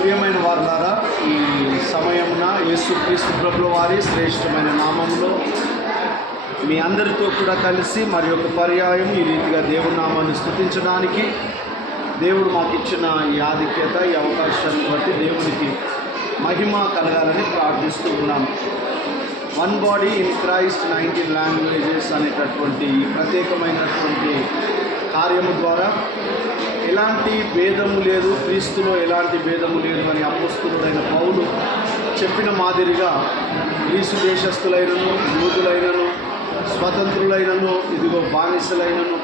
ప్రియమైన వారులారా, ఈ సమయమున యేసుక్రీస్తు ప్రభుల వారి శ్రేష్టమైన నామములో మీ అందరితో కూడా కలిసి మరి ఒక పర్యాయం ఈ రీతిగా దేవుని నామాన్ని స్తుతించడానికి దేవుడు మాకు ఇచ్చిన ఈ ఆధిక్యత, ఈ అవకాశాన్ని బట్టి దేవునికి మహిమ కలగాలని ప్రార్థిస్తూ ఉన్నాం. One body in Christ 19 languages అనేటటువంటి ఈ ప్రత్యేకమైనటువంటి కార్యము ద్వారా ఎలాంటి భేదము లేదు, క్రీస్తులో ఎలాంటి భేదము లేదు అని అపోస్తలుడైన పౌలు చెప్పిన మాదిరిగా గ్రీసు దేశస్థులైనను, యూదులైనను, స్వతంత్రులైనను, ఇదిగో బానిసలైనను,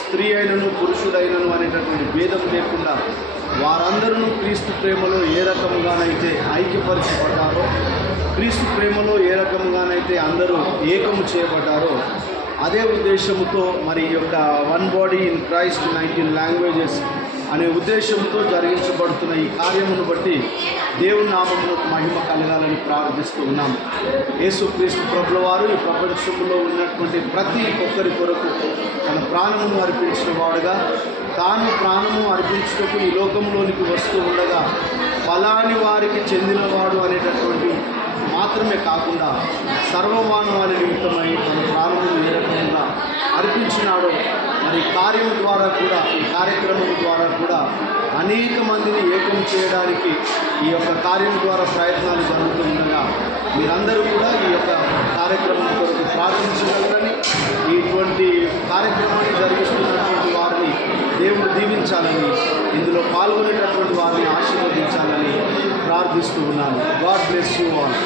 స్త్రీ అయినను, పురుషుడైనను అనేటటువంటి భేదం లేకుండా వారందరూ క్రీస్తు ప్రేమలో ఏ రకముగానైతే ఐక్యపరచబడ్డారో, క్రీస్తు ప్రేమలో ఏ రకముగానైతే అందరూ ఏకము చేయబడ్డారో అదే ఉద్దేశంతో మరి ఈ యొక్క one body in Christ 19 languages అనే ఉద్దేశంతో జరిగించబడుతున్న ఈ కార్యమును బట్టి దేవుని నామమునకు మహిమ కలగాలని ప్రార్థిస్తూ ఉన్నాం. యేసుక్రీస్తు ప్రభుల వారు ఈ ప్రపంచంలో ఉన్నటువంటి ప్రతి ఒక్కరి కొరకు తన ప్రాణమును అర్పించిన వాడుగా, తాను ప్రాణము అర్పించుటకు ఈ లోకంలోనికి వస్తూ ఉండగా ఫలాని వారికి చెందినవాడు అనేటటువంటి మాత్రమే కాకుండా సర్వమానవాళి నిమిత్తమై తన ప్రాణమును ఏ రకంగా అర్పించినాడో మరి కార్యము ద్వారా కూడా, ఈ కార్యక్రమం ద్వారా కూడా అనేక మందిని ఏకం చేయడానికి ఈ యొక్క కార్యం ద్వారా ప్రయత్నాలు జరుగుతూ ఉండగా మీరందరూ కూడా ఈ యొక్క కార్యక్రమం కొరకు ప్రార్థించగలరని, ఇటువంటి కార్యక్రమాన్ని జరిగిస్తున్నటువంటి వారిని దేవుడు దీవించాలని, ఇందులో పాల్గొనేటటువంటి వారిని ఆశీర్వదించాలని ప్రార్థిస్తూ ఉన్నాను. God bless you all.